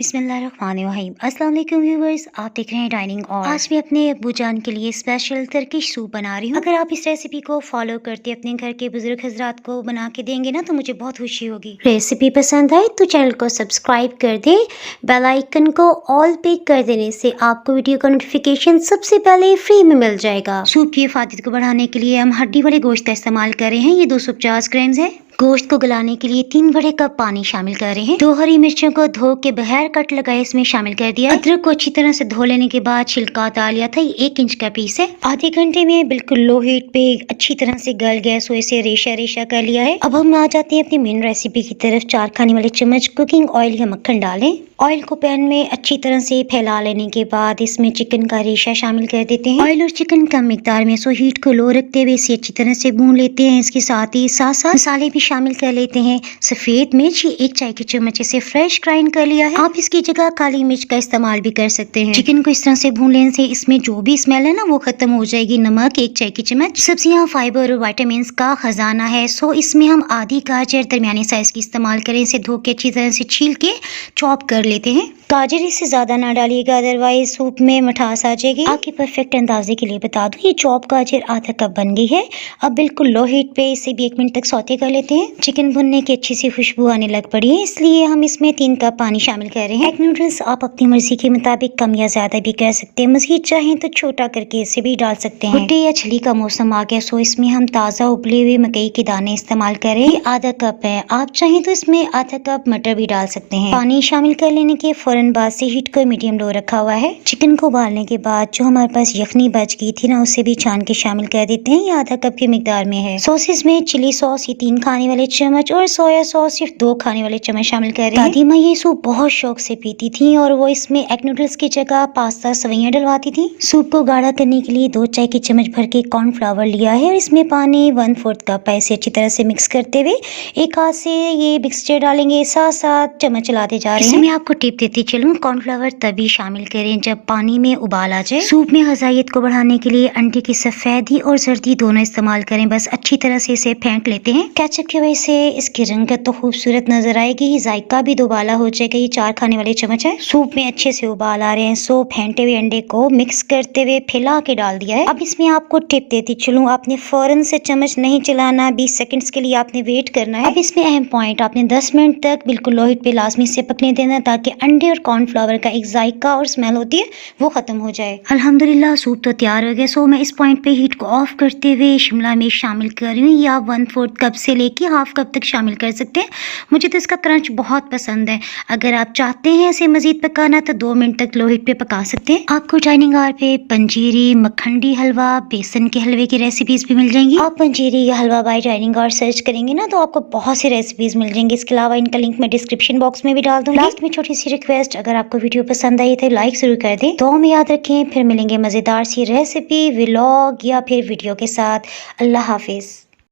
बिस्मिल्लाहिर्रहमानिर्रहीम। अस्सलाम वालेकुम व्यूवर्स, आप देख रहे हैं डाइनिंग और आज मैं अपने अब्बू जान के लिए स्पेशल टर्किश सूप बना रही हूँ। अगर आप इस रेसिपी को फॉलो करते अपने घर के बुजुर्ग हजरात को बना के देंगे ना तो मुझे बहुत खुशी होगी। रेसिपी पसंद आए तो चैनल को सब्सक्राइब कर दे, बेल आइकन को ऑल पे कर देने से आपको वीडियो का नोटिफिकेशन सबसे पहले फ्री में मिल जाएगा। सूप की इफादत को बढ़ाने के लिए हम हड्डी वाले गोश्त का इस्तेमाल कर रहे हैं। ये 250 ग्राम है। गोश्त को गलाने के लिए 3 बड़े कप पानी शामिल कर रहे हैं। 2 हरी मिर्चों को धो के बगैर कट लगाए इसमें शामिल कर दिया। अदरक को अच्छी तरह से धो लेने के बाद छिलका उतार लिया था। 1 इंच का पीस है। आधे घंटे में बिल्कुल लो हीट पे अच्छी तरह से गल गया, सो इसे रेशा रेशा कर लिया है। अब हम आ जाते हैं अपनी मेन रेसिपी की तरफ। 4 खाने वाले चम्मच कुकिंग ऑयल या मक्खन डालें। ऑयल को पैन में अच्छी तरह से फैला लेने के बाद इसमें चिकन का रेशा शामिल कर देते हैं। ऑयल और चिकन कम मिकदार में, सो हीट को लो रखते हुए इसे अच्छी तरह से भून लेते हैं। इसके साथ ही साथ मसाले भी शामिल कर लेते हैं। सफेद मिर्च 1 चाय की चम्मच इसे फ्रेश ग्राइंड कर लिया है। आप इसकी जगह काली मिर्च का इस्तेमाल भी कर सकते हैं। चिकन को इस तरह से भून लेने से इसमें जो भी स्मेल है ना वो खत्म हो जाएगी। नमक 1 चाय की चम्मच। सब्जियां फाइबर और विटामिन का खजाना है, सो इसमें हम आधी गाजर दरमियानी साइज की इस्तेमाल करें। इसे धो के अच्छी तरह से छील के चॉप कर लेते हैं। गाजर इससे ज्यादा ना डालिएगा, अदरवाइज सूप में मिठास आ जाएगी। आपके परफेक्ट अंदाजे के लिए बता दूं, ये चॉप गाजर आधा कप बन गई है। अब बिल्कुल लो हीट पे इसे भी 1 मिनट तक सौते कर लेते हैं। चिकन भुनने की अच्छी सी खुशबू आने लग पड़ी है, इसलिए हम इसमें 3 कप पानी शामिल कर रहे हैं। एग नूडल्स आप अपनी मर्जी के मुताबिक कम या ज्यादा भी कर सकते हैं। मजीद चाहें तो छोटा करके इसे भी डाल सकते हैं। भुट्टे या छली का मौसम आ गया, सो इसमें हम ताजा उबले हुए मकई के दाने इस्तेमाल करें। ये आधा कप है। आप चाहें तो इसमें आधा कप मटर भी डाल सकते हैं। पानी शामिल कर लेने के फौरन बाद से हीट को मीडियम लो रखा हुआ है। चिकन को उबालने के बाद जो हमारे पास यखनी बच गई थी ना, उसे भी छान के शामिल कर देते हैं। ये आधा कप की मिकदार में है। सॉसेस में चिली सॉस ये 3 खाने वाले चम्मच और सोया सॉस सिर्फ 2 खाने वाले चम्मच शामिल कर रहे हैं। दादी माँ ये सूप बहुत शौक से पीती थी और वो इसमें एग नूडल्स की जगह पास्ता सवैयां डलवाती थी। सूप को गाढ़ा करने के लिए 2 चाय की चम्मच भर के कॉर्नफ्लावर लिया है और इसमें पानी 1/4 कप है। इसे अच्छी तरह से मिक्स करते हुए एक हाथ से ये मिक्सचर डालेंगे, साथ साथ चम्मच चलाते जा रहे हैं। इसमें आपको टिप देती चलूं, कॉर्नफ्लावर तभी शामिल करें जब पानी में उबाल आ जाए। सूप में गजाइयत को बढ़ाने के लिए अंडे की सफेदी और जर्दी दोनों इस्तेमाल करें। बस अच्छी तरह से इसे फेंट लेते हैं। केचप की वजह से इसकी रंगत तो खूबसूरत नजर आएगी, जायका भी दोबाला हो जाएगा। ये 4 खाने वाले चम्मच है। सूप में अच्छे से उबाल आ रहे हैं, सो फेंटे हुए अंडे को मिक्स करते हुए फैला के डाल दिया है। अब इसमें आपको टिप देती चलूं, आपने फौरन से चम्मच नहीं चलाना, 20 सेकंड्स के लिए आपने वेट करना है। अब इसमें अहम पॉइंट, आपने 10 मिनट तक बिल्कुल लो हीट पे लाजमी से पकने देना, ताकि अंडे और कॉर्नफ्लावर का एक जायका और स्मेल होती है वो खत्म हो जाए। अल्हम्दुलिल्लाह सूप तो तैयार हो गया। सो मैं इस पॉइंट पे हीट को ऑफ करते हुए शिमला मिर्च शामिल कर रही हूँ। या 1/4 कप से लेके हाफ कप तक शामिल कर सकते हैं। मुझे तो इसका क्रंच बहुत पसंद है। अगर आप चाहते हैं इसे मजीद पकाना तो 2 मिनट तक लो हीट पे पका सकते हैं। आपको डाइनिंग आवर पे पंजीरी, मखंडी हलवा, बेसन के हलवे की रेसिपीज भी मिल जाएंगी। आप पंजीरी या हलवा बाय डाइनिंग आवर सर्च करेंगे ना तो आपको बहुत सी रेसिपीज मिल जाएंगी। इसके अलावा इनका लिंक मैं डिस्क्रिप्शन बॉक्स में भी डाल दूंगी। लास्ट में छोटी सी रिक्वेस्ट, अगर आपको वीडियो पसंद आई तो लाइक जरूर कर दें। तो हमें याद रखें, फिर मिलेंगे मजेदार सी रेसिपी, व्लॉग या फिर वीडियो के साथ। अल्लाह हाफिज।